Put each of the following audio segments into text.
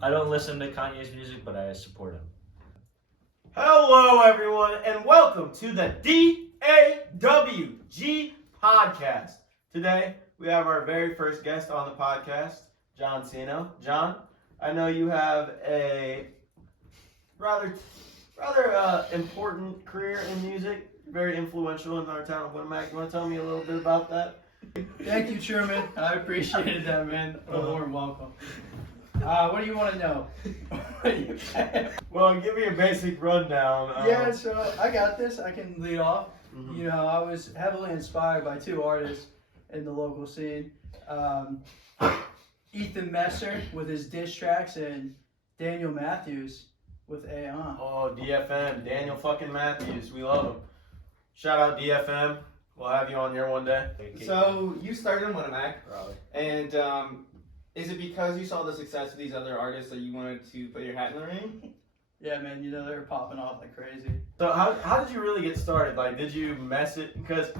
I don't listen to Kanye's music, but I support him. Hello, everyone, and welcome to the DAWG Podcast. Today, we have our very first guest on the podcast, John Seno. John, I know you have a rather important career in music, very influential in our town of Winnemac. You want to tell me a little bit about that? Thank you, Truman. I appreciated that, man. A warm welcome. What do you want to know? Well, give me a basic rundown. Yeah, so I got this. I can lead off. Mhm. You know, I was heavily inspired by two artists in the local scene. Ethan Messer with his diss tracks and Daniel Matthews with A.on. Oh, DFM, Daniel fucking Matthews. We love him. Shout out DFM. We'll have you on here one day. So you started in Winnemac, Probably. and is it because you saw the success of these other artists that you wanted to put your hat in the ring? Yeah, man, you know, they were popping off like crazy. So how did you really get started? Like, did you mess it? Because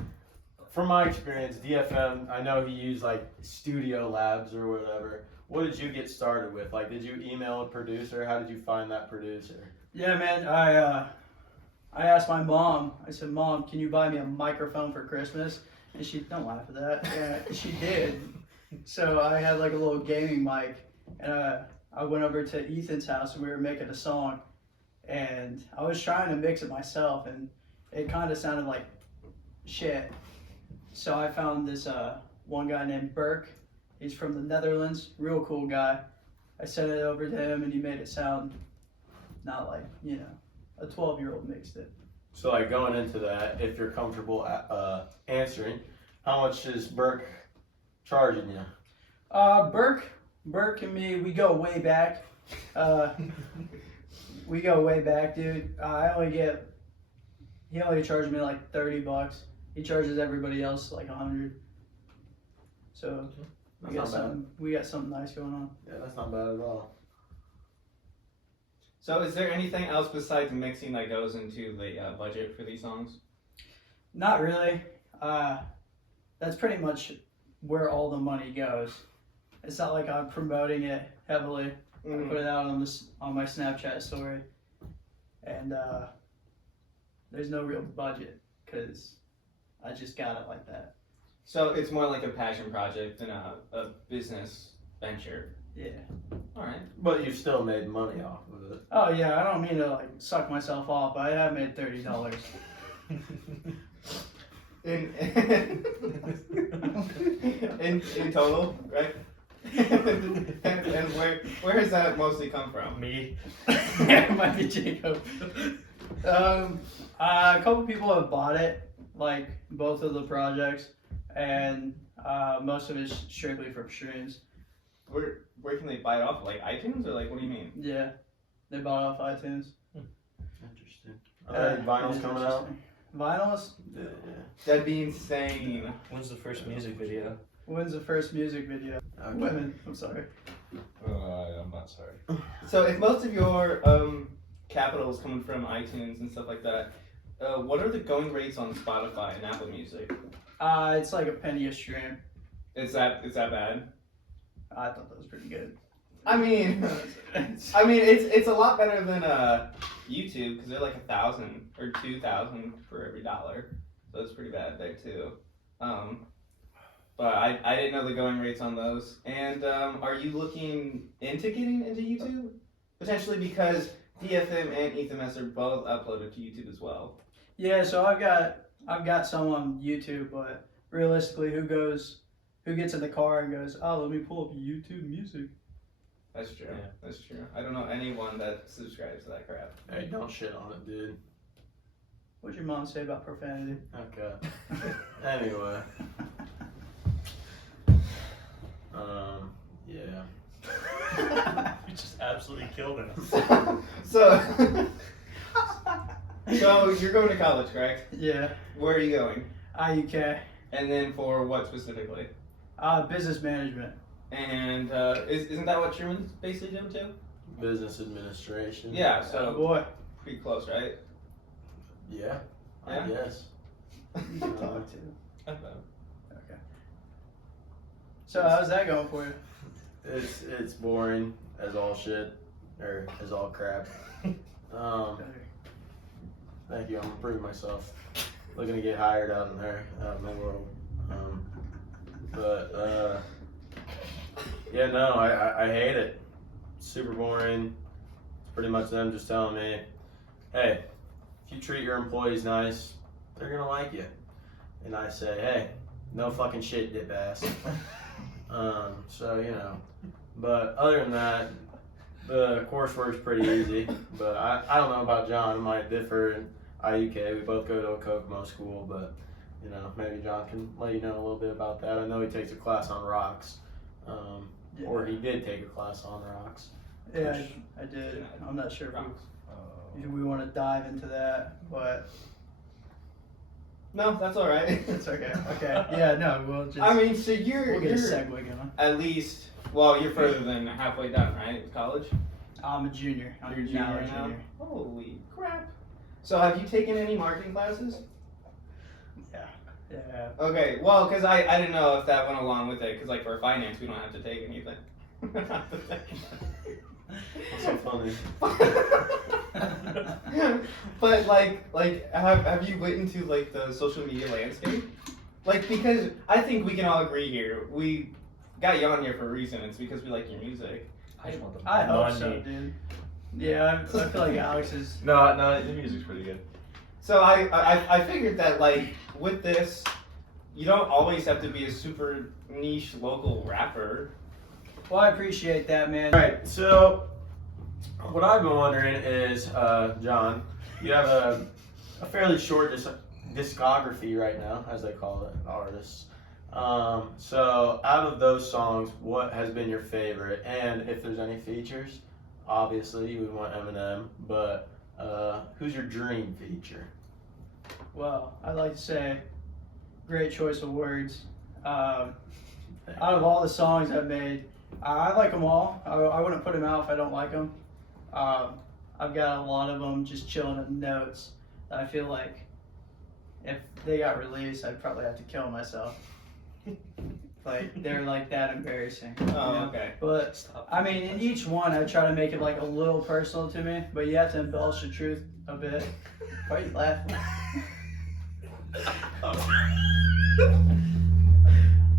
from my experience, DFM, I know he used like Studio Labs or whatever. What did you get started with? Like, did you email a producer? How did you find that producer? Yeah, man, I asked my mom, I said, Mom, can you buy me a microphone for Christmas? And she, don't laugh at that. Yeah, she did. So I had like a little gaming mic, and I went over to Ethan's house and we were making a song, and I was trying to mix it myself, and it kind of sounded like shit. So I found this one guy named Burke. He's from the Netherlands, real cool guy. I sent it over to him and he made it sound not like, you know, a 12-year-old mixed it. So like going into that, if you're comfortable answering, how much is Burke charging you? Burke and me, we go way back. We go way back, dude. He only charged me like $30. He charges everybody else like $100. So we got something nice going on. Yeah, that's not bad at all. So is there anything else besides mixing that goes into the budget for these songs? Not really. That's pretty much where all the money goes. It's not like I'm promoting it heavily. I put it out on my Snapchat story, and there's no real budget because I just got it like that. So it's more like a passion project than a business venture. Yeah. All right. But you've still made money off of it. Oh yeah, I don't mean to like suck myself off, but I have made $30. In total, right? and where has that mostly come from? Me. Yeah, it might be Jacob. A couple people have bought it, like both of the projects, and most of it's strictly from streams. Where can they buy it off? Like iTunes or like what do you mean? Yeah, they bought it off iTunes. Interesting. Are there vinyls coming out? Vinyls? Yeah. That'd be insane. When's the first music video? When's the first music video? Okay. Women, I'm sorry. I'm not sorry. So if most of your capital is coming from iTunes and stuff like that, what are the going rates on Spotify and Apple Music? It's like a penny a stream. Is that bad? I thought that was pretty good. I mean, it's a lot better than YouTube because they're like 1,000 or 2,000 for every dollar, so it's pretty bad there too. But I didn't know the going rates on those. And are you looking into getting into YouTube potentially because DFM and Ethan Messer both uploaded to YouTube as well? Yeah, so I've got some on YouTube, but realistically, who gets in the car and goes, oh, let me pull up YouTube music? That's true. Yeah. That's true. I don't know anyone that subscribes to that crap. Hey, don't shit on it, dude. What'd your mom say about profanity? Okay. Anyway. Yeah. You just absolutely killed him. So you're going to college, correct? Yeah, Where are you going? IUK. And then for what specifically? Business management. And isn't that what Truman's basically doing too? Business administration. Yeah, Oh so boy. pretty close, right? Yeah. Yeah. I guess. You can talk to. Okay. Okay. So how's that going for you? It's boring. as all shit, or as all crap. Thank you. I'm improving myself. Looking to get hired out in the world. Yeah, no, I hate it. Super boring. It's pretty much them just telling me, hey, if you treat your employees nice, they're gonna like you. And I say, hey, no fucking shit, dip ass. So, you know. But other than that, the coursework's pretty easy. But I don't know about John. It might differ in IUK. We both go to a Kokomo school, but you know, maybe John can let you know a little bit about that. I know he takes a class on rocks. Or he did take a class on rocks. Yeah, I did. I'm not sure if we want to dive into that, but No, that's all right. it's okay. Okay. Yeah, no, we'll just. I mean, so we'll you're get a segue going. at least, well, you're further than halfway done, right? With college? I'm a junior. I'm You're a now junior a now? junior. Holy crap. So have you taken any marketing classes? Yeah. Okay, well, because I didn't know if that went along with it, because like for finance, we don't have to take anything. That's so funny. But like have you went into like the social media landscape? Like, because I think we can all agree here, we got you on here for a reason. It's because we like your music. I just want the I hope money. so, dude. Yeah, I feel like Alex is. No, the music's pretty good. So I figured that like with this, you don't always have to be a super niche local rapper. Well, I appreciate that, man. Alright, so what I've been wondering is, John, you have a fairly short discography right now, as they call it, artists. So out of those songs, what has been your favorite? And if there's any features, obviously you would want Eminem, but who's your dream feature? Well, I'd like to say, great choice of words. Out of all the songs I've made, I like them all. I wouldn't put them out if I don't like them. I've got a lot of them just chilling in notes that I feel like if they got released, I'd probably have to kill myself. Like, they're like that embarrassing. Oh, you know? okay. But, I mean, in each one, I try to make it like a little personal to me, but you have to embellish the truth a bit. Why are you laughing?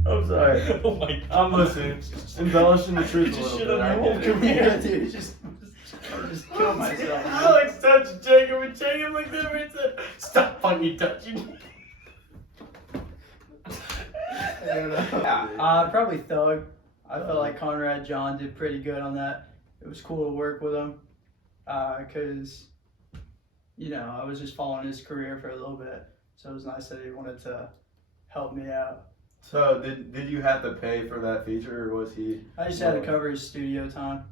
I'm sorry. Oh my god. I'm listening. Embellishing the truth a Just little shit bit. on I your get whole it. career. Yeah, dude, just kill myself. Alex touched Jacob and Jacob looked at him and said, "Stop fucking touching me." I don't know. Probably Thug. I felt like Conrad John did pretty good on that. It was cool to work with him, cause you know I was just following his career for a little bit, so it was nice that he wanted to help me out. So did you have to pay for that feature, or was he? I just had to cover his studio time.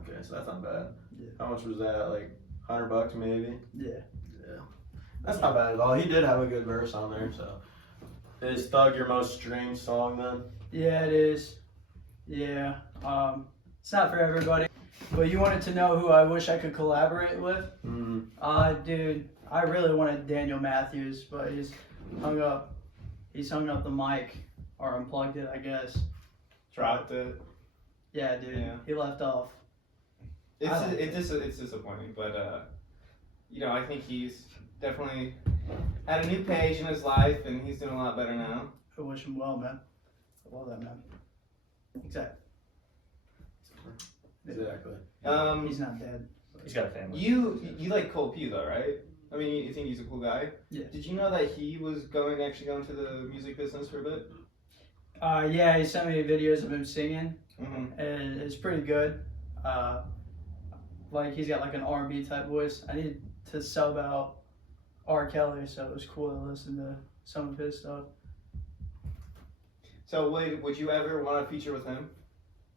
Okay, so that's not bad. Yeah. How much was that? Like $100 maybe? Yeah. Yeah. That's not bad at all. He did have a good verse on there, so. Is Thug your most streamed song then? Yeah, it is. Yeah. It's not for everybody, but you wanted to know who I wish I could collaborate with? Dude, I really wanted Daniel Matthews, but he's hung up. He's hung up the mic or unplugged it, I guess. Dropped it. Yeah, dude. Yeah. He left off. It's disappointing, but you know, I think he's definitely had a new page in his life, and he's doing a lot better now. I wish him well, man. I love that man. Exactly. Exactly. He's not dead. He's got a family. You like Cole Pugh though, right? I mean, you think he's a cool guy? Yeah. Did you know that he was actually going to the music business for a bit? Yeah, he sent me videos of him singing, Mm-hmm. and it's pretty good. Like he's got like an R&B type voice. I need to sub out R. Kelly, so it was cool to listen to some of his stuff. So would you ever want to feature with him?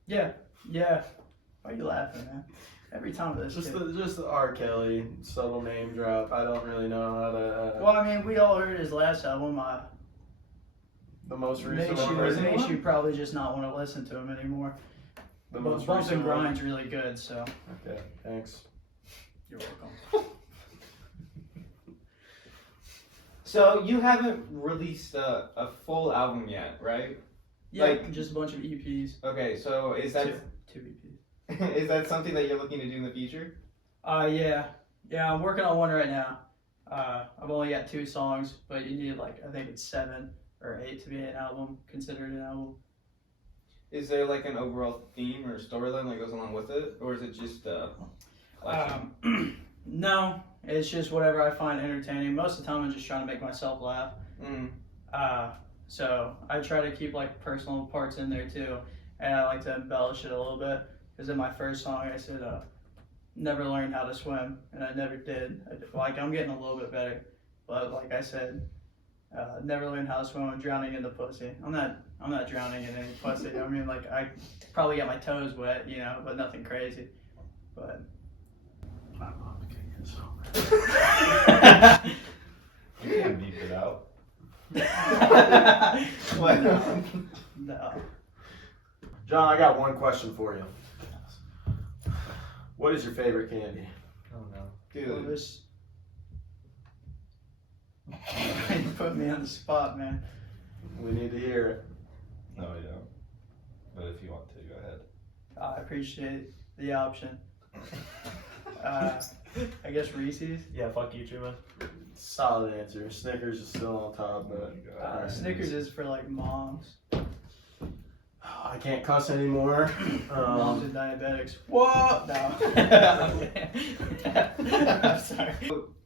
Yeah. Why are you laughing, man? Every time this. Just the R. Kelly subtle name drop. I don't really know how to. Well, I mean, we all heard his last album. The most recent Makes you probably just not want to listen to him anymore. The But most Bumps and recent one? Grind's really good, so Okay, thanks. you're welcome. So you haven't released a full album yet, right? Yeah, Like- just a bunch of EPs. Okay, so is that Two EPs. Is that something that you're looking to do in the future? Yeah, I'm working on one right now. I've only got 2 songs, but you need like, I think it's 7 or 8 to be an album, considered an album. Is there like an overall theme or storyline that goes along with it, or is it just No, it's just whatever I find entertaining. Most of the time I'm just trying to make myself laugh. So I try to keep like personal parts in there too, and I like to embellish it a little bit, because in my first song I said never learned how to swim, and I never did. Like, I'm getting a little bit better, but like I said, never learned how to swim. I'm drowning in the pussy. I'm not drowning in any pussy. I mean, like, I probably got my toes wet, you know, but nothing crazy. But You can beep it out. what? no. John, I got one question for you. What is your favorite candy? Oh no. Dude, This you put me on the spot, man. We need to hear it. No, I don't. But if you want to, go ahead. I appreciate the option. I guess Reese's. Yeah, fuck you too, man. Solid answer. Snickers is still on top, but Snickers is for like moms. I can't cuss anymore. Moms and diabetics. What? No. I'm sorry.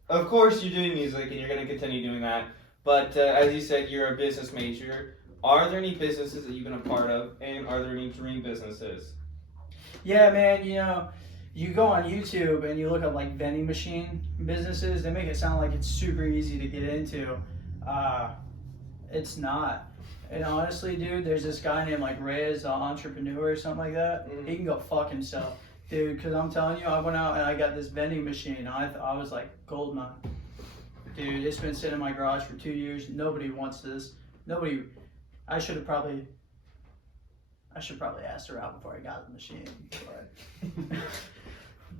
of course you're doing music and you're going to continue doing that, but as you said, you're a business major. Are there any businesses that you've been a part of, and are there any dream businesses? Yeah, man, you know, you go on YouTube and you look up like vending machine businesses, they make it sound like it's super easy to get into. It's not. And honestly, dude, there's this guy named like Reyes, the entrepreneur or something like that. He can go fuck himself, dude, because I'm telling you, I went out and I got this vending machine. I was like, gold mine. Dude, it's been sitting in my garage for 2 years. Nobody wants this. Nobody. I should probably asked around before I got the machine. But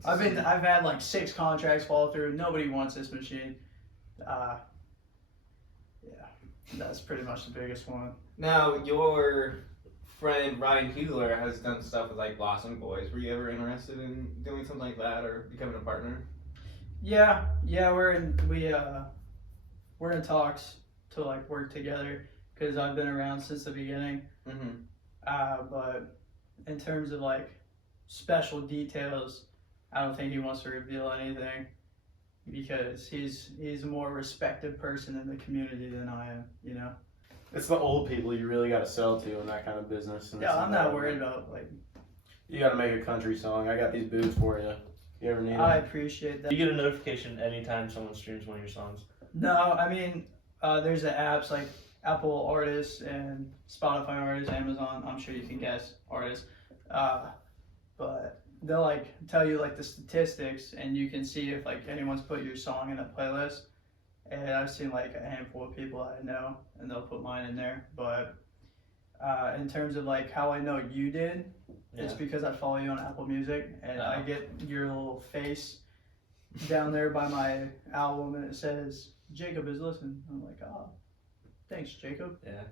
I've had like 6 contracts fall through. Nobody wants this machine. Yeah, that's pretty much the biggest one. Now, your friend Ryan Hugler has done stuff with like Blossom Boys. Were you ever interested in doing something like that or becoming a partner? Yeah, we're in talks to like work together, because I've been around since the beginning. But in terms of like special details, I don't think he wants to reveal anything, because he's a more respected person in the community than I am, you know? It's the old people you really got to sell to in that kind of business. And Yeah, I'm not worried about like... You got to make a country song. I got these boots for you. You ever need them? I appreciate that. You get a notification anytime someone streams one of your songs. No, I mean, there's the apps like Apple Artists and Spotify Artists, Amazon, I'm sure you can guess artists. But they'll like tell you like the statistics, and you can see if like anyone's put your song in a playlist. And I've seen like a handful of people I know, and they'll put mine in there. But in terms of like how I know you did, it's because I follow you on Apple Music, and I get your little face down there by my album, and it says Jacob is listening. I'm like, oh, thanks, Jacob. Yeah.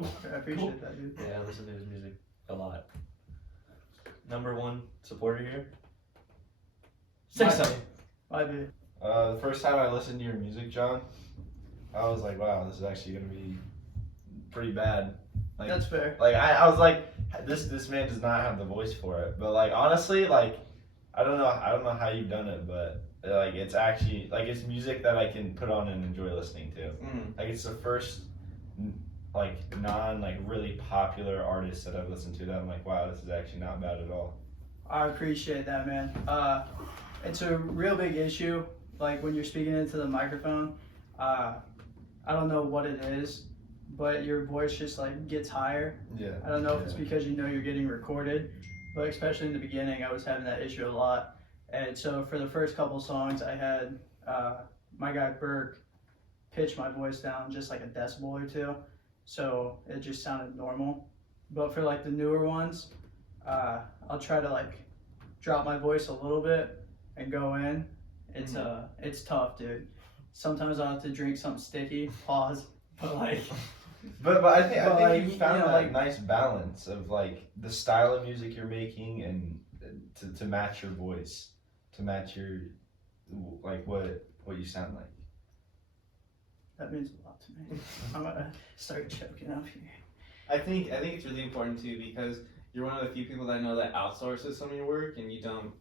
I appreciate that, dude. Yeah, I listen to his music a lot. Number 1 supporter here. Say something. I do. The first time I listened to your music, John, I was like, wow, this is actually gonna be pretty bad. Like, That's fair. Like I was like, this man does not have the voice for it. But like honestly, like I don't know how you've done it, but like it's actually like it's music that I can put on and enjoy listening to. Like it's the first like non like really popular artist that I've listened to that I'm like, wow, this is actually not bad at all. I appreciate that, man. It's a real big issue. Like when you're speaking into the microphone, I don't know what it is, but your voice just like gets higher. Yeah. I don't know if it's because you know you're getting recorded, but especially in the beginning, I was having that issue a lot. And so for the first couple songs, I had my guy Burke pitch my voice down just like a decibel or 2, so it just sounded normal. But for like the newer ones, I'll try to like drop my voice a little bit and go in. It's tough, dude. Sometimes I'll have to drink something sticky, pause, but like But I think But, you you found know, that like- nice balance of like the style of music you're making and to match your voice, to match your like what you sound like. That means a lot to me. I'm gonna start choking up here. I think it's really important too because you're one of the few people that I know that outsources some of your work and you don't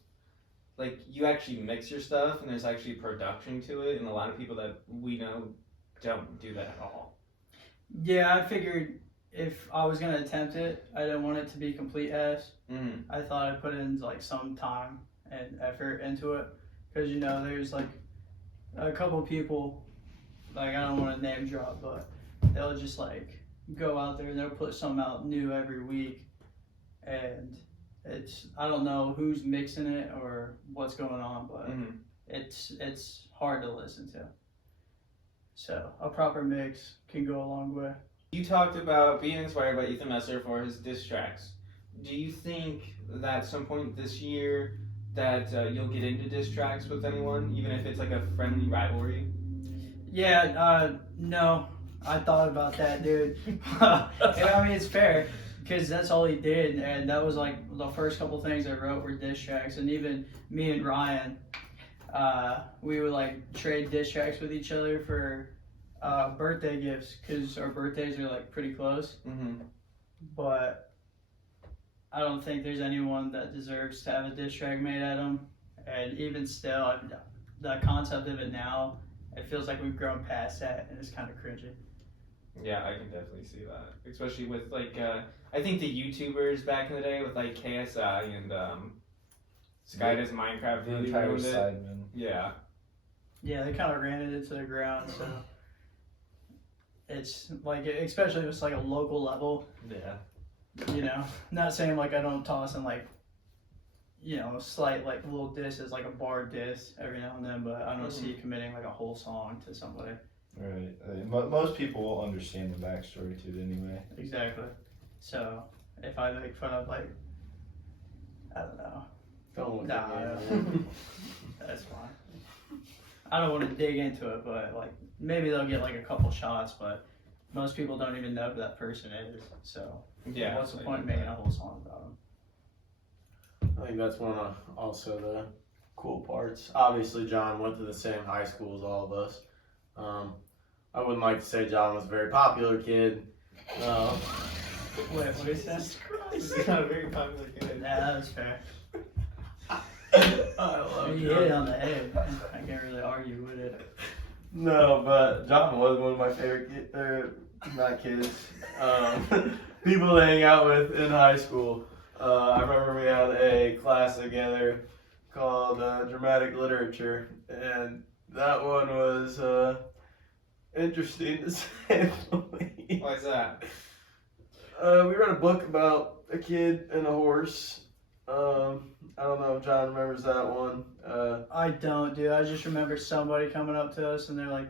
like you actually mix your stuff and there's actually production to it and a lot of people that we know don't do that at all. Yeah, I figured if I was gonna attempt it, I didn't want it to be complete ass. Mm-hmm. I thought I'd put in like some time and effort into it, because you know there's like a couple people, like I don't want to name drop, but they'll just like go out there and they'll put something out new every week, and it's I don't know who's mixing it or what's going on, but it's hard to listen to. So a proper mix can go a long way. You talked about being inspired by Ethan Messer for his diss tracks. Do you think that at some point this year that you'll get into diss tracks with anyone, even if it's like a friendly rivalry? Yeah, no, I thought about that, dude. I mean, it's fair, because that's all he did, and that was like the first couple things I wrote were diss tracks, and even me and Ryan, we would like trade diss tracks with each other for birthday gifts, because our birthdays are like pretty close. Mm-hmm. But I don't think there's anyone that deserves to have a diss track made at them, and even still, the concept of it now, it feels like we've grown past that, and it's kind of cringy. Yeah, I can definitely see that, especially with like I think the YouTubers back in the day with like KSI and Sky Does Minecraft The really entire ruined it. Sidemen. Yeah. Yeah, they kind of ran it into the ground, so it's like, especially if it's like a local level, Yeah. you know, not saying like I don't toss in like, you know, slight like little disses, like a bar diss every now and then, but I don't see you committing like a whole song to somebody. Right. Most people will understand the backstory to it anyway. Exactly. So if I make fun of like, I don't know, Don't look Nah, at me. that's fine. I don't want to dig into it, but like maybe they'll get like a couple shots, but most people don't even know who that person is. So Yeah. what's the point in making a whole song about them? I think that's one of also the cool parts. Obviously, John went to the same high school as all of us. I wouldn't like to say John was a very popular kid. Wait, what is that? He's not a very popular kid. Nah, that was fair. I love You hit it on the head. I can't really argue with it. No, but John was one of my favorite not kids, people to hang out with in high school. I remember we had a class together called Dramatic Literature, and that one was interesting to say the least. Why is that? We read a book about a kid and a horse. I don't know if John remembers that one. I don't, dude. I just remember somebody coming up to us and they're like,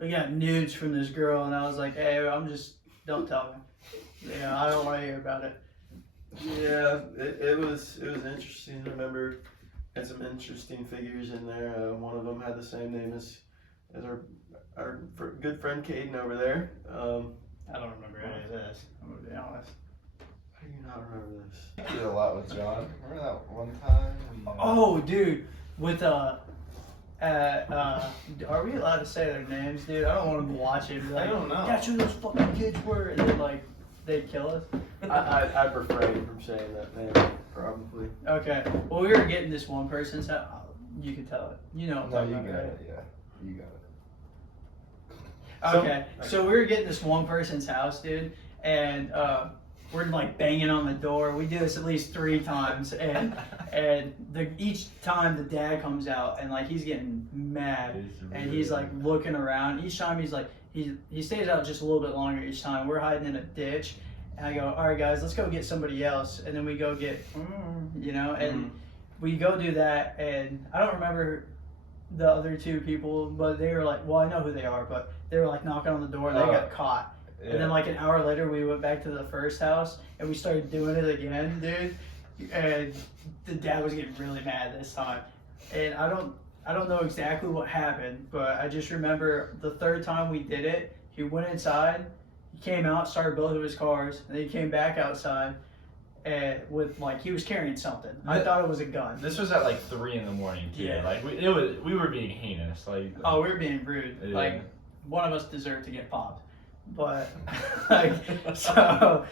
"We got nudes from this girl," and I was like, "Hey, don't tell me. Yeah, I don't want to hear about it." Yeah, it was interesting. I remember had some interesting figures in there. One of them had the same name as our good friend Caden over there. I don't remember any of this. I'm gonna be honest. How do you not remember this? I did a lot with John. Remember that one time? Oh, dude, with are we allowed to say their names, dude? I don't want them to watch it. Like, I don't know. That's who those fucking kids were, and then like they'd kill us. I refrain from saying that name, probably. Okay, well we were getting this one person's house. You can tell it. You know what I'm No, talking you about, got right? it. Yeah, you got it. Okay, so we were getting this one person's house, dude, and we're like banging on the door. We do this at least 3 times, and each time the dad comes out and like he's getting mad, and he's like looking around. Each time he's like he stays out just a little bit longer each time. We're hiding in a ditch, and I go, "All right, guys, let's go get somebody else," and then we go get, you know, and we go do that, and I don't remember the other 2 people, but they were like, well, I know who they are, but they were like knocking on the door and they got caught. Yeah. And then like an hour later, we went back to the first house and we started doing it again, dude. And the dad was getting really mad this time. And I don't know exactly what happened, but I just remember the 3rd time we did it, he went inside, He came out, started both of his cars, and then he came back outside and with like he was carrying something. I thought it was a gun. This was at like 3 a.m. too. Yeah. Like we were being heinous. Like Oh, we were being rude. Yeah. Like one of us deserved to get popped. But like so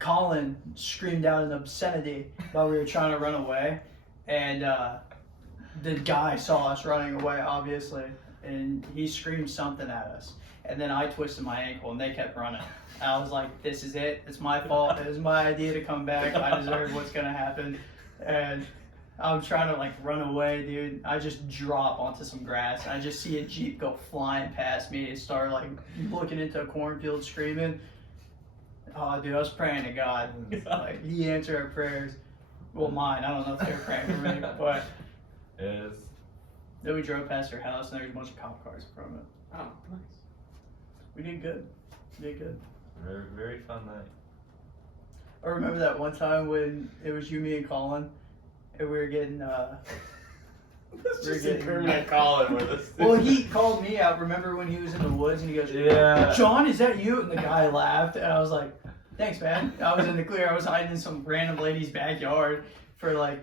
Colin screamed out an obscenity while we were trying to run away, and the guy saw us running away, obviously, and he screamed something at us. And then I twisted my ankle, and they kept running. And I was like, "This is it. It's my fault. It was my idea to come back. I deserve what's gonna happen." And I'm trying to like run away, dude. I just drop onto some grass. And I just see a Jeep go flying past me and start like looking into a cornfield, screaming. Oh, dude, I was praying to God. Like He answered our prayers. Well, mine. I don't know if they were praying for me, but is then we drove past their house, and there was a bunch of cop cars from it. Oh, nice. We did good. We did good. very, very fun night. I remember that one time when it was you, me, and Colin, and we were getting. Let's We're just getting- incriminate Colin with us. Well, he called me out. Remember when he was in the woods, and he goes, Yeah. "John, is that you?" And the guy laughed, and I was like, "Thanks, man." I was in the clear. I was hiding in some random lady's backyard for like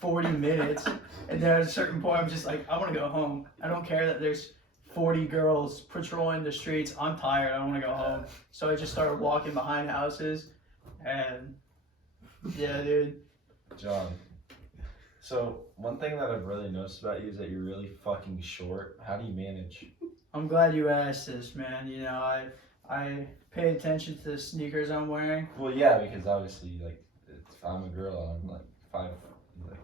40 minutes, and then at a certain point, I'm just like, "I want to go home. I don't care that there's 40 girls patrolling the streets. I'm tired. I want to go home." So I just started walking behind houses, and yeah, dude. John. So one thing that I've really noticed about you is that you're really fucking short. How do you manage? I'm glad you asked this, man. You know, I pay attention to the sneakers I'm wearing. Well, yeah, because obviously, like, if I'm a girl and I'm like 5, like,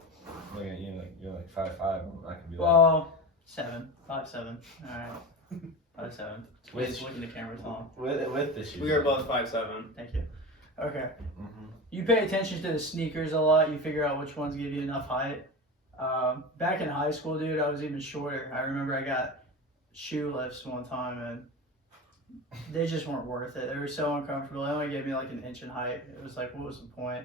looking at you, like you're like 5'5", I could be like. Well, 5'7". All right, 5'7". Which- Just looking at the camera long. With this, We are both 5'7". Thank you. Okay. Mm-hmm. You pay attention to the sneakers a lot. You figure out which ones give you enough height. Back in high school, dude, I was even shorter. I remember I got shoe lifts one time, and they just weren't worth it. They were so uncomfortable. They only gave me like an inch in height. It was like, what was the point?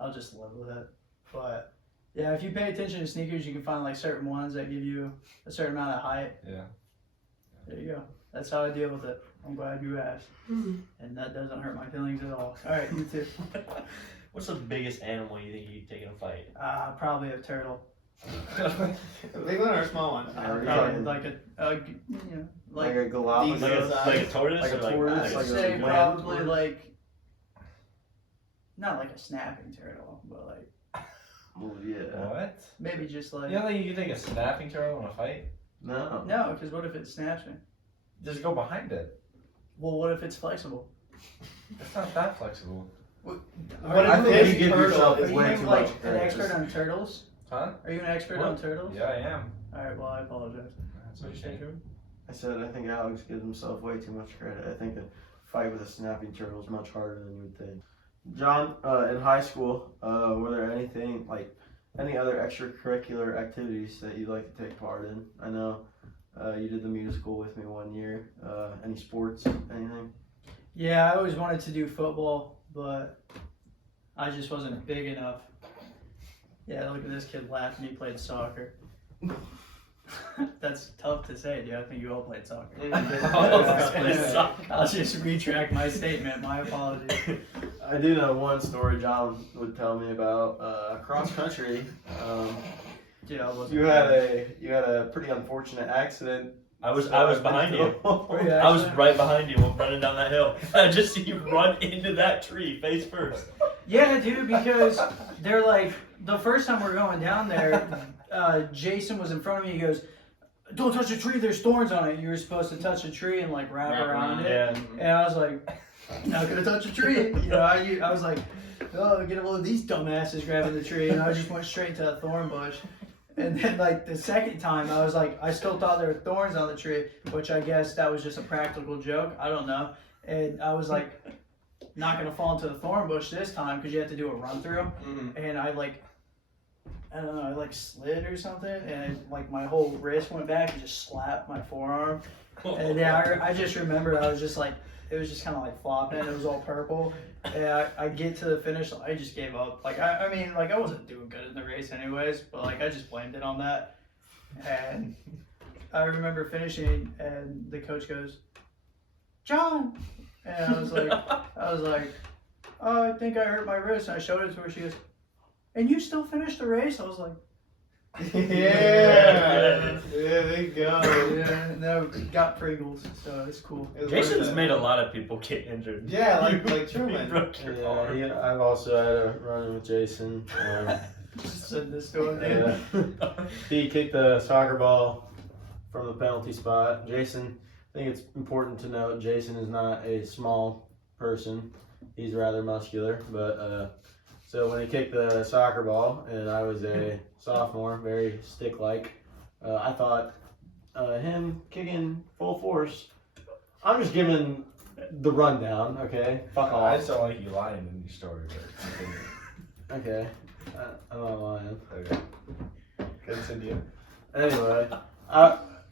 I'll just live with it. But yeah, if you pay attention to sneakers, you can find like certain ones that give you a certain amount of height. Yeah. There you go. That's how I deal with it. I'm glad you asked. And that doesn't hurt my feelings at all. All right, you too. What's the biggest animal you think you'd take in a fight? Probably a turtle. A big one or a small one? Probably like a Like a Galapagos. Like a tortoise? Like a or tortoise, I'd like a say land probably tortoise? like not like a snapping turtle, but like Well, yeah. What? maybe just like You don't think you could take a snapping turtle in a fight? No. no, because what if it snaps me? Just go behind it. Well, what if it's flexible? It's not that flexible. What Are if you- you give yourself Are you way too like much an credit? expert on turtles? Huh? Are you an expert What? on turtles? Yeah, I am. All right. Well, I apologize. That's what you think. I said I think Alex gives himself way too much credit. I think a fight with a snapping turtle is much harder than you would think. John, in high school, were there any other extracurricular activities that you'd like to take part in? I know you did the musical with me one year. Any sports? Anything? Yeah, I always wanted to do football, but I just wasn't big enough. Yeah, look at this kid laughing. He played soccer. That's tough to say, dude. I think you all played soccer. I'll just retract my statement. My apologies. I do know one story John would tell me about cross country. Dude, I wasn't. You had a pretty unfortunate accident. I was behind you. Yeah, I was actually. right behind you running down that hill. I just see you run into that tree face first. Yeah, dude, because they're like, the first time we're going down there, Jason was in front of me. He goes, "Don't touch the tree. There's thorns on it." You were supposed to touch the tree and like wrap around it. Yeah. And I was like, "Not gonna touch a tree." You know, I was like, "Oh, get a load of these dumbasses grabbing the tree," and I just went straight to that thorn bush. And then like the second time, I was like, I still thought there were thorns on the tree, which I guess that was just a practical joke. I don't know. And I was like, not gonna fall into the thorn bush this time because you have to do a run through. And I don't know, I like slid or something, and like my whole wrist went back and just slapped my forearm. And yeah, I just remember I was just like, it was just kind of like flopping. It was all purple. And I get to the finish line, I just gave up. Like I mean, like I wasn't doing good in the race anyways, but like I just blamed it on that. And I remember finishing, and the coach goes, John. And I was like, oh, I think I hurt my wrist. And I showed it to her. She goes, and you still finished the race? I was like, Yeah, there you go. yeah, no, got Pringles, so it's cool. Jason's made a lot of people get injured. Yeah, like You Truman. broke your arm. Yeah, I've also had a run with Jason. Just said this to him. Yeah. He kicked the soccer ball from the penalty spot. Jason, I think it's important to note, Jason is not a small person. He's rather muscular, but so when he kicked the soccer ball, and I was a sophomore, very stick-like, I thought him kicking full force. I'm just giving the rundown, okay? Fuck I off. just don't like you lying in your story. But Okay, I'm not lying. okay. Continue. Anyway,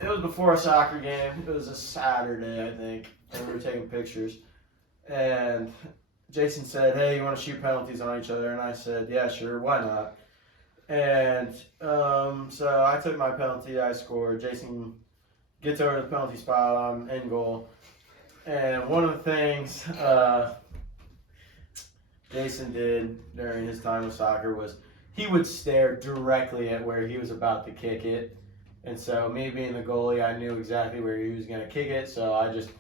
it was before a soccer game. It was a Saturday, I think, and we were taking pictures. And Jason said, hey, you want to shoot penalties on each other? And I said, yeah, sure, why not? And so I took my penalty, I scored. Jason gets over to the penalty spot, I'm in goal. And one of the things Jason did during his time with soccer was he would stare directly at where he was about to kick it. And so me being the goalie, I knew exactly where he was going to kick it, so I just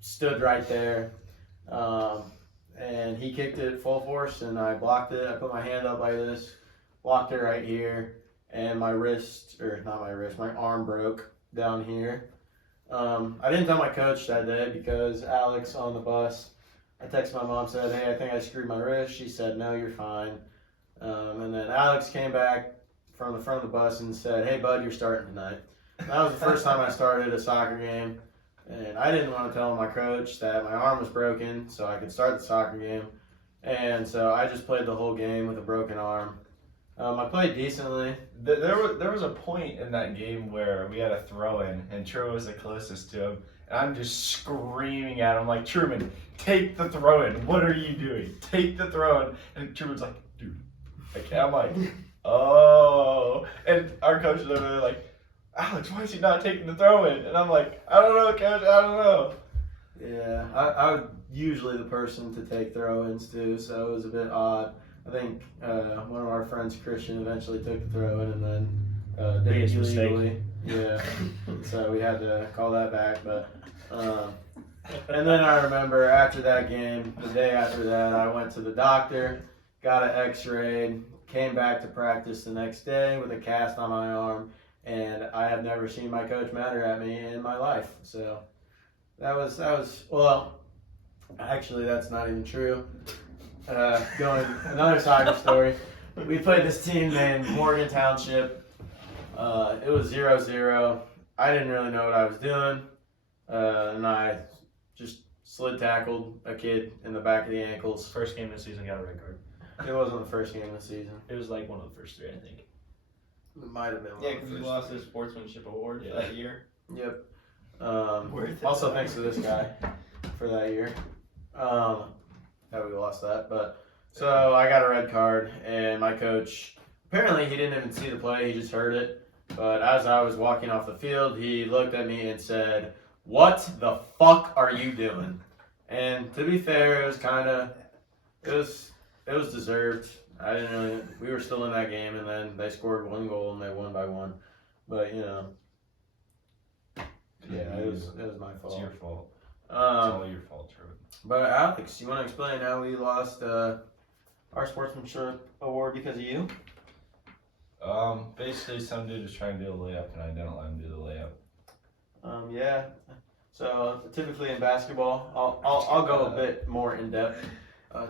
stood right there. And he kicked it full force, and I blocked it. I put my hand up like this, blocked it right here, and my arm broke down here. I didn't tell my coach that day because Alex on the bus, I texted my mom, said, hey, I think I screwed my wrist. She said, no, you're fine. And then Alex came back from the front of the bus and said, hey, bud, you're starting tonight. And that was the first time I started a soccer game. And I didn't want to tell my coach that my arm was broken so I could start the soccer game. And so I just played the whole game with a broken arm. I played decently. There was a point in that game where we had a throw-in, and Truman was the closest to him. And I'm just screaming at him like, Truman, take the throw-in. What are you doing? Take the throw-in. And Truman's like, dude. Okay, I'm like, oh. And our coach is over there like, Alex, why is he not taking the throw-in? And I'm like, I don't know, coach, I don't know. Yeah, I was usually the person to take throw-ins too, so it was a bit odd. I think one of our friends, Christian, eventually took the throw-in and then did it Biggest mistake. illegally. Yeah, so we had to call that back. But and then I remember after that game, the day after that, I went to the doctor, got an X-ray, came back to practice the next day with a cast on my arm. And I have never seen my coach matter at me in my life. So that was well, actually that's not even true. Going another soccer story. We played this team named Morgan Township. It was 0-0. I didn't really know what I was doing. And I just slid tackled a kid in the back of the ankles. First game of the season, got a red card. It wasn't the first game of the season. It was like one of the first three, I think. It might have been one Yeah, of the because we first. lost the sportsmanship award for that year. Yep. Worth it. Also thanks to this guy for that year. That we lost that. But so I got a red card, and my coach, apparently he didn't even see the play, he just heard it. But as I was walking off the field, he looked at me and said, "What the fuck are you doing?" And to be fair, it was deserved. I didn't really. We were still in that game, and then they scored one goal and they won by one. But yeah, it was my fault. It's your fault. It's all Um, your fault, Truman. but Alex, you want to explain how we lost our sportsmanship award because of you? Basically, some dude was trying to do a layup, and I didn't let him do the layup. Yeah. So typically in basketball, I'll go a bit more in depth.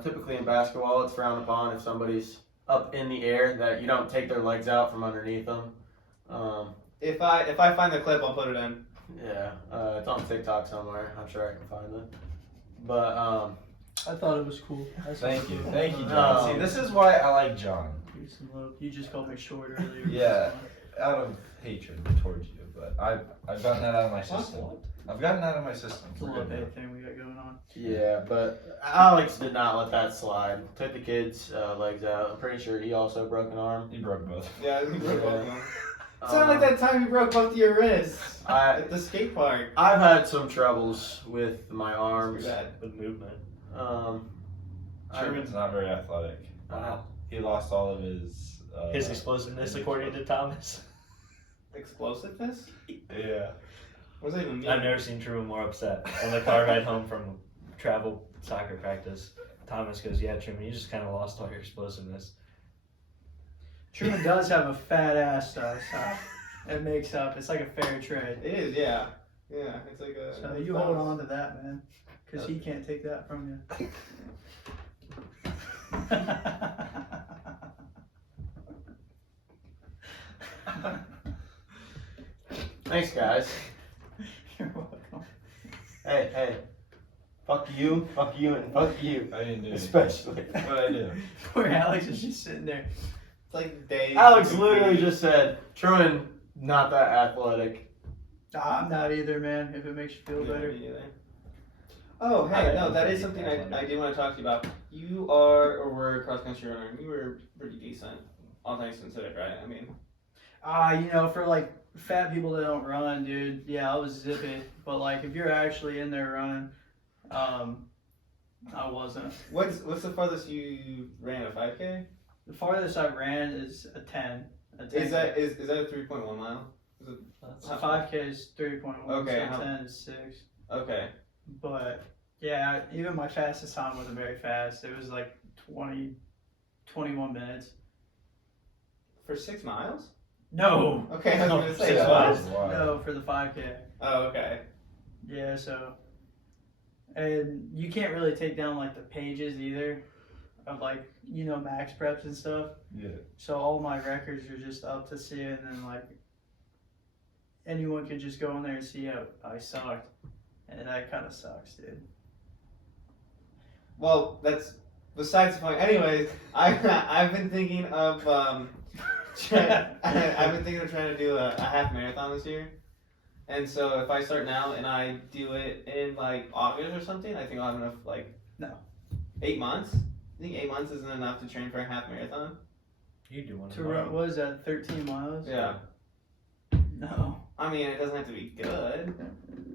Typically in basketball, it's frowned upon if somebody's up in the air that you don't take their legs out from underneath them. If I find the clip, I'll put it in. Yeah, it's on TikTok somewhere. I'm sure I can find it. But I thought it was cool. Thank you, John. See, this is why I like John. You just called me short earlier. Yeah. Out of hatred towards you, but I've gotten that out of my system. I've gotten that out of my system. It's a little bit thing we got going on. yeah, but Alex did not let that slide. Took the kid's legs out. I'm pretty sure he also broke an arm. He broke both. Yeah, we broke both of them. Sound like that time you broke both your wrists I at the skate park. I've had some troubles with my arms. Too bad. With movement. Truman's not very athletic. Wow. He lost all of his. His explosiveness, according to Thomas. Explosiveness? Yeah. What does that even mean? I've never seen Truman more upset. On the car ride home from travel soccer practice, Thomas goes, "Yeah, Truman, you just kind of lost all your explosiveness." Truman does have a fat ass though, so it makes up. It's like a fair trade. It is, yeah. Yeah, it's like a. So you hold on to that, man, because he can't take that from you. Thanks, guys. You're welcome. Hey. Fuck you, and fuck you. I didn't do anything. Especially. What I do? Poor Alex is just sitting there. It's like days. Alex literally just said, Truman, not that athletic. I'm not either, man. If it makes you feel Yeah, better. me neither. Oh, hey, no, that is something I did want to talk to you about. You were a cross country runner, and you were pretty decent, all things considered, right? I mean, For like fat people that don't run, dude, yeah, I was zippy. But like, if you're actually in there running, I wasn't. what's the farthest you ran, a 5K? The farthest I ran is a 10. Is that a 3.1 mile? Is it, A 5K is 3.1, Okay, so how- 10 is 6. okay. But yeah, even my fastest time wasn't very fast. It was like 21 minutes. For 6 miles? No. Okay, I was gonna say 6 that. miles. No, for the 5K. Oh, okay. Yeah, so. And you can't really take down like the pages either of like, max preps and stuff. Yeah. So all my records are just up to see, and then like anyone could just go in there and see how I sucked. And that kind of sucks, dude. Well, that's besides the point. Anyways, I've been thinking of I've been thinking of trying to do a half marathon this year. And so if I start now and I do it in like August or something, I think I'll have enough No. 8 months. I think 8 months isn't enough to train for a half marathon. You do one To run, what is that, 13 miles? Yeah. No. I mean, it doesn't have to be good.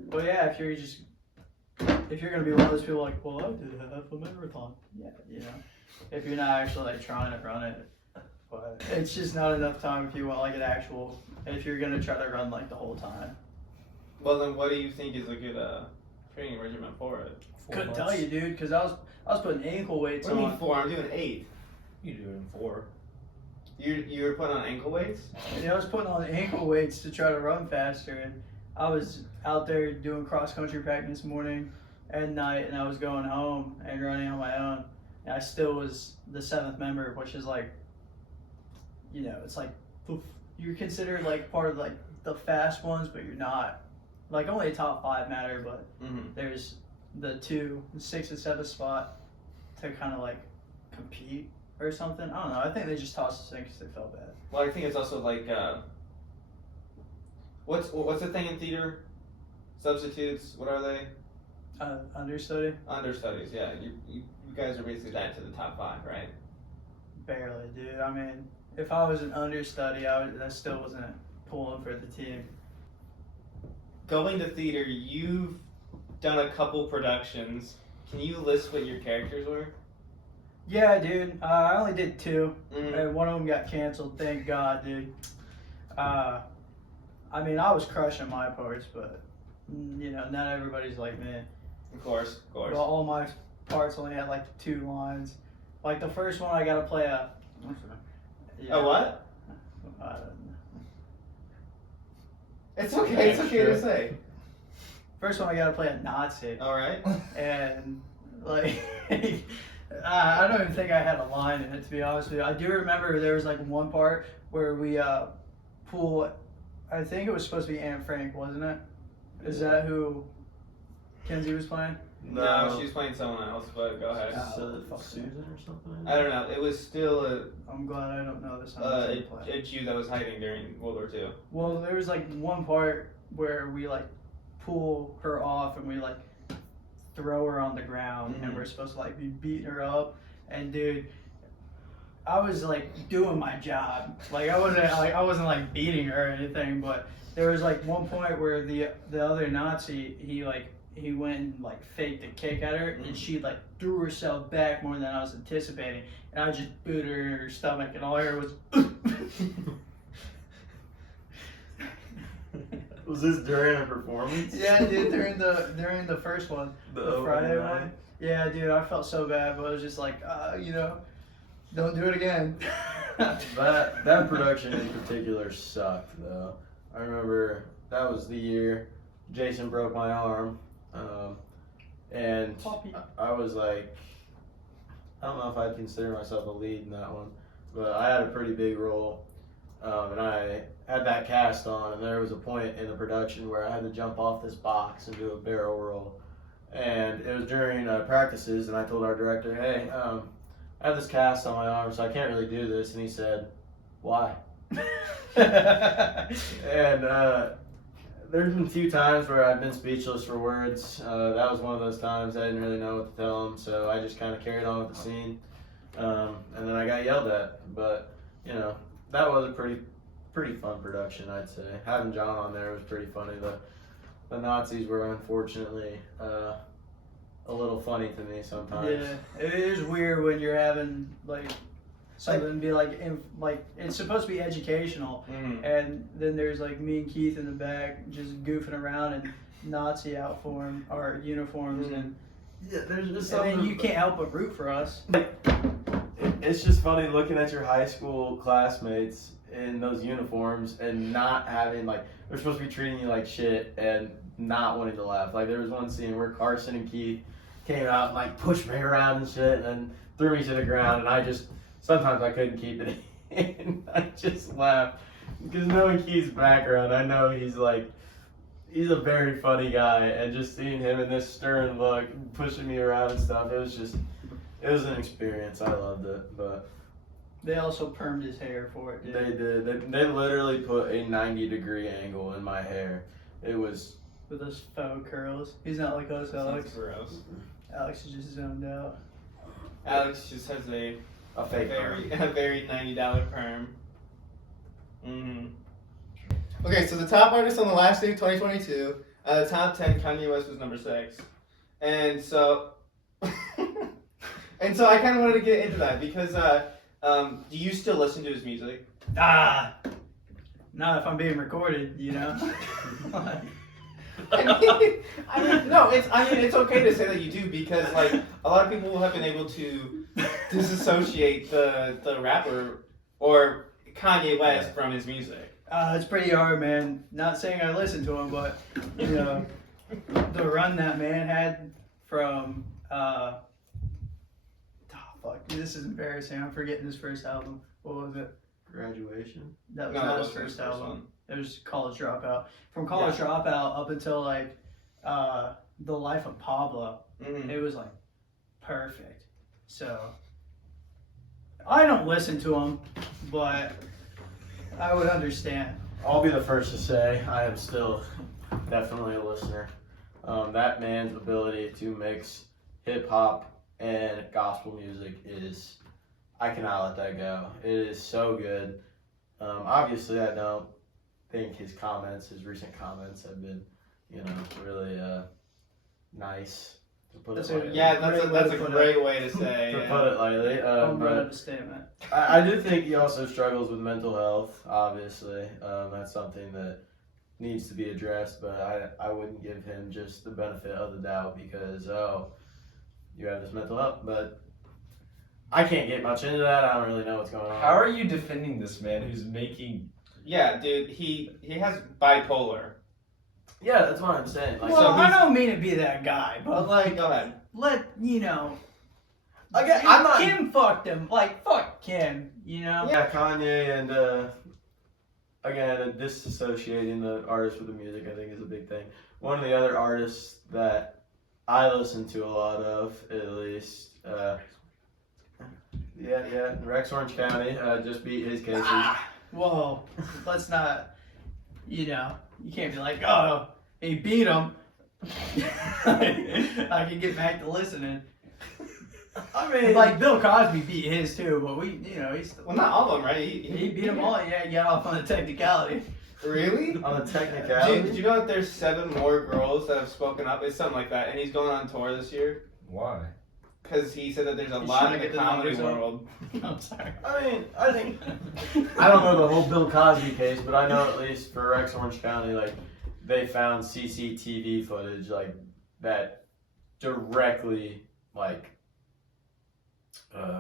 But yeah, if you're gonna be one of those people like, well, I did half a marathon. Yeah, if you're not actually like trying to run it, but it's just not enough time if you want like if you're gonna try to run like the whole time. Well, then what do you think is a good training regimen for it? 4 Couldn't months. tell you, dude, because I was putting ankle weights What do you on. mean 4? I'm doing 8. You do it in 4. You were putting on ankle weights? I was putting on ankle weights to try to run faster, and I was out there doing cross country practice morning and night, and I was going home and running on my own. And I still was the 7th member, which is like, it's like poof, you're considered like part of like the fast ones, but you're not. Like only the top 5 matter, but there's the 2, the 6th and 7th spot to kind of like compete or something. I don't know. I think they just tossed us in because they felt bad. Well, I think it's also like, what's the thing in theater? Substitutes, what are they? Understudy? Understudies, yeah. You guys are basically that to the top 5, right? Barely, dude. I mean, if I was an understudy, I still wasn't pulling for the team. Going to theater, you've done a couple productions. Can you list what your characters were? Yeah, dude. I only did 2, Mm. and one of them got canceled. Thank God, dude. I mean, I was crushing my parts, but not everybody's like me. Of course. Well, all my parts only had like 2 lines. Like the first one, I got to play a. A what? I don't know. It's okay. It's okay to say. First one, I got to play a Nazi. All right. And like I don't even think I had a line in it, to be honest with you. I do remember there was like one part where we pull, I think it was supposed to be Anne Frank, wasn't it? Is that who Kenzie was playing? No, she's playing someone else, but go ahead. Susan or something? I don't know. It was still I'm glad I don't know this. a Jew that was hiding during World War II. Well, there was like one part where we like pull her off and we like throw her on the ground and we're supposed to like be beating her up. And dude, I was like doing my job. Like I wasn't like beating her or anything, but there was like one point where the other Nazi, he went and like faked a kick at her, and she like threw herself back more than I was anticipating, and I just booted her in her stomach, and all I heard was. Was this during a performance? Yeah, dude, during the first one, the Friday opening night? one. Yeah, dude, I felt so bad, but I was just like, don't do it again. That production in particular sucked though. I remember that was the year Jason broke my arm, and Poppy. I was like, I don't know if I'd consider myself a lead in that one, but I had a pretty big role, and I had that cast on, and there was a point in the production where I had to jump off this box and do a barrel roll, and it was during practices, and I told our director, hey, I have this cast on my arm, so I can't really do this, and he said, why? And there's been a few times where I've been speechless for words. That was one of those times I didn't really know what to tell him, so I just kind of carried on with the scene, and then I got yelled at, but that was a pretty fun production, I'd say. Having John on there was pretty funny. The Nazis were unfortunately a little funny to me sometimes. Yeah, it is weird when you're having like something be like it's supposed to be educational, and then there's like me and Keith in the back just goofing around in Nazi uniforms, and Yeah, there's just I something. mean, you can't help but root for us. It's just funny looking at your high school classmates in those uniforms and not having they're supposed to be treating you like shit and not wanting to laugh. Like there was one scene where Carson and Keith came out and pushed me around and shit and then threw me to the ground, and sometimes I couldn't keep it in. I just laughed because knowing Keith's background, I know he's a very funny guy, and just seeing him in this stern look, pushing me around and stuff, it was an experience. I loved it, but They also permed his hair for it, dude. they did. They literally put a 90-degree angle in my hair. It was. With those faux curls. He's not like us, Alex. Sounds gross. Alex is just zoned out. Alex just has a fake very $90 perm. Okay, so the top artist on the last day of 2022, the top 10, Kanye West was number 6, and so I kind of wanted to get into that because do you still listen to his music? Not if I'm being recorded, It's okay to say that you do because a lot of people have been able to disassociate the rapper or Kanye West from his music. It's pretty hard, man. Not saying I listen to him, but the run that man had from fuck, dude, this is embarrassing. I'm forgetting his first album. What was it? Graduation. That was No, not that his wasn't first his first album. one. It was College Dropout. From College Dropout up until The Life of Pablo, it was perfect. So I don't listen to him, but I would understand. I'll be the first to say I am still definitely a listener. That man's ability to mix hip hop and gospel music is, I cannot let that go. It is so good. Obviously, I don't think his recent comments have been, really nice. To put it lightly. That's a great way to say. To put it lightly. But a statement. I do think he also struggles with mental health, obviously. That's something that needs to be addressed, but I wouldn't give him just the benefit of the doubt because, you have this mental health, but I can't get much into that. I don't really know what's going on. How are you defending this man who's making... Yeah, dude, he has bipolar. Yeah, that's what I'm saying. I don't mean to be that guy, but Go ahead. I'm not... Kim fucked him. Fuck Kim, Yeah, Kanye and, again, disassociating the artist with the music, I think, is a big thing. One of the other artists that I listen to a lot of, at least, Rex Orange County just beat his cases. Whoa, let's not, you can't be like, oh, he beat him. I can get back to listening. I mean, Like Bill Cosby beat his too, but he's Well, not all of them, right? he beat them all. Yeah, he got off on a technicality. Really? on a technicality. Did you know that there's 7 more girls that have spoken up? It's something like that, and he's going on tour this year. Why? Because he said that there's a He's lot trying in to the get the comedy numbers up. world. I'm sorry. I mean, I think I don't know the whole Bill Cosby case, but I know at least for Rex Orange County, like they found CCTV footage like that directly like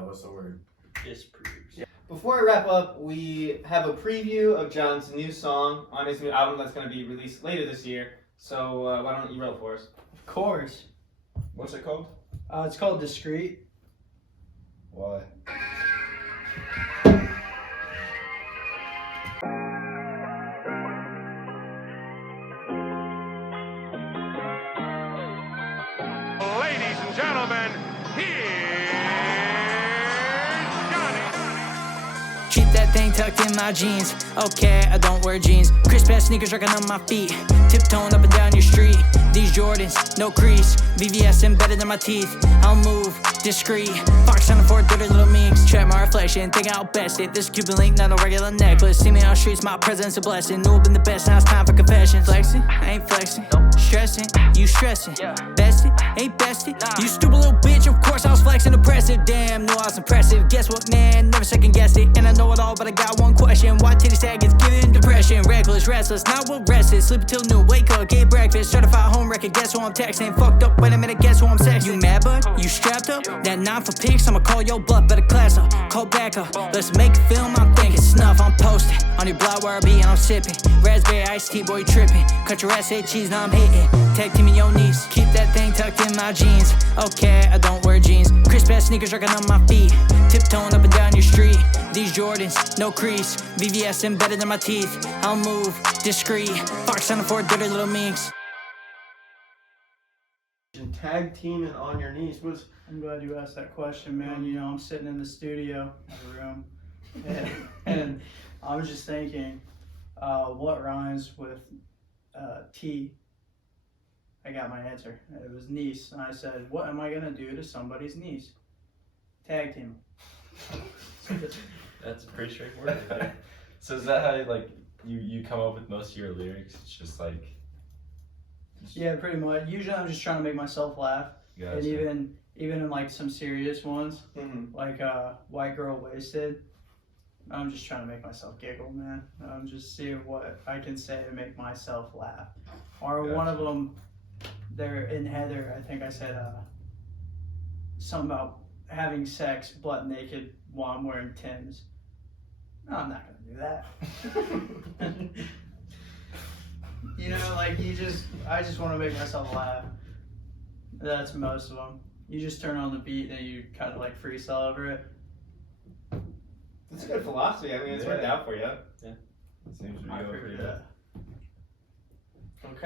what's the word? Disproves. Before I wrap up, we have a preview of John's new song on his new album that's going to be released later this year. So why don't you roll for us? Of course. What's it called? It's called Discreet. Why? Ladies and gentlemen, here's Johnny. Keep that thing tucked in my jeans. Okay, I don't wear jeans. Crisp ass sneakers rocking on my feet. Tiptoeing up and down your street. These Jordans, no crease. VVS embedded in my teeth. I'll move discreet. Fox on the 4 dirty little meeks. Trap my reflection, think I'll best it. This Cuban link, not a regular necklace. See me on the streets, my presence a blessing. Knew I've been the best, now it's time for confessions. Flexing, I ain't flexing. Stressing, you stressing. Bested, ain't bested. You stupid little bitch, of course I was flexing. Impressive, damn, knew I was impressive. Guess what, man, never second guessed it. And I know it all, but I got one question. Why titty sag gets given depression? Reckless, restless, not well rested. Sleep till noon, wake up, get breakfast. Certified home record, guess who I'm texting. Fucked up, wait a minute, guess who I'm sexting. You mad, bud? You strapped up? That 9 for pics, I'ma call your bluff, better class up. Call back up, let's make a film, I'm thinking. Snuff, I'm posted. On your block where I be, and I'm sipping. Raspberry iced tea, boy, tripping. Cut your ass, say cheese, now I'm hitting. Tag team in your knees. Keep that thing tucked in my jeans. Okay, I don't wear jeans. Crisp ass sneakers rocking on my feet. Tiptoeing up and down your street. These Jordans, no crease. VVS embedded in my teeth. I'll move discreet. Fox on the 4 dirty little minks. Tag team and on your knees was I'm glad you asked that question, man. You know, I'm sitting in the studio, in the room, and I was just thinking, what rhymes with T? I got my answer. It was niece, and I said, what am I gonna do to somebody's niece? Tag team. That's pretty straightforward. Yeah. So is that how you come up with most of your lyrics? It's just like. Yeah, pretty much. Usually, I'm just trying to make myself laugh, Gotcha. and even in like some serious ones, Mm-hmm. like White Girl Wasted. I'm just trying to make myself giggle, man. I'm just seeing what I can say to make myself laugh. Or one of them, they're in Heather. I think I said something about having sex butt naked while I'm wearing Timbs. No, I'm not gonna do that. You know, like I just want to make myself laugh. That's most of them. You just turn on the beat and you kind of like freestyle over it. It's a good philosophy. I mean, it's worked out for you. Seems to be I going appreciate pretty good. that.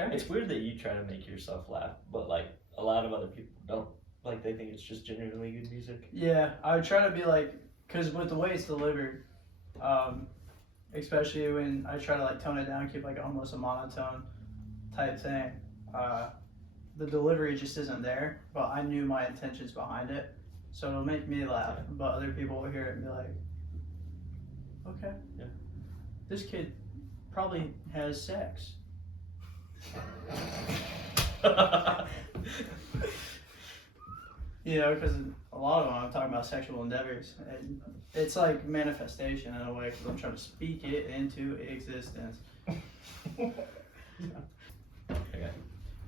Okay. It's weird that you try to make yourself laugh, but like a lot of other people don't. Like they think it's just genuinely good music. Yeah, I would try to be like, cause with the way it's delivered, especially when I try to like tone it down, keep like almost a monotone type thing. The delivery just isn't there, but I knew my intentions behind it, so it'll make me laugh. But other people will hear it and be like, okay, Yeah. this kid probably has sex. You know, because a lot of them I'm talking about sexual endeavors, and it's like manifestation in a way, because I'm trying to speak it into existence.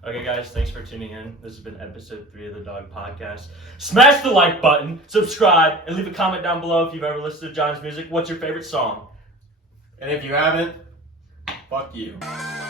Okay, guys, thanks for tuning in. This has been episode 3 of the Dawg Podcast. Smash the like button, subscribe, and leave a comment down below if you've ever listened to John's music. What's your favorite song? and if you haven't, fuck you.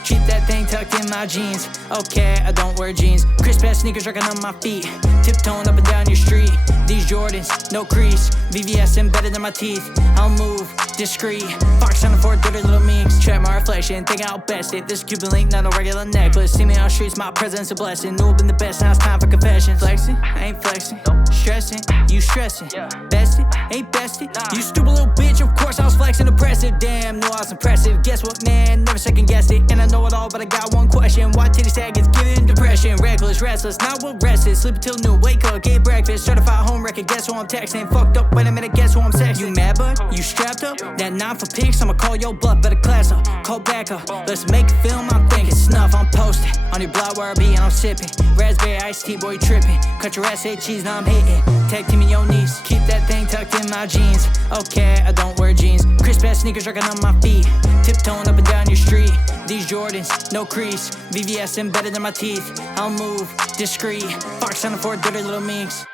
Keep that thing tucked in my jeans. Okay, I don't wear jeans. Crisp ass sneakers rocking on my feet. Tiptoeing up and down your street. These Jordans, no crease. VVS embedded in my teeth. I'll move discreet. Fox on the 4 dirty little minks. Trap my reflection, think I'll best it. This Cuban link, not a regular necklace. See me on the streets, my presence a blessing. Knew I've been the best, now it's time for confessions. Flexing, I ain't flexing. Stressing, you stressing. Bested, ain't bested. You stupid little bitch, of course I was flexing. flexing oppressive, damn, knew I was impressive. Guess what, man, never second guessed it. And I know it all, but I got one question. Why titty sag gets given depression? Reckless, restless, not well rested. Sleep till noon, wake up, get breakfast. Certified home record, guess who I'm texting? Fucked up, wait a minute, guess who I'm sexting? You mad, bud? You strapped up? That 9 for pics, I'ma call your bluff, better class up. Call back up, let's make a film, I'm thinking snuff. I'm posted, on your block where I be and I'm sipping. Raspberry iced tea, boy, tripping. Cut your ass, say cheese, now I'm hitting. Tag team in your knees, keep that thing tucked in my jeans. Okay, I don't wear jeans. Crisp ass sneakers rocking on my feet. Tiptoeing up and down your street. These Jordans, no crease. VVS embedded in my teeth. I'll move discreet. Fox sounding for dirty little minks.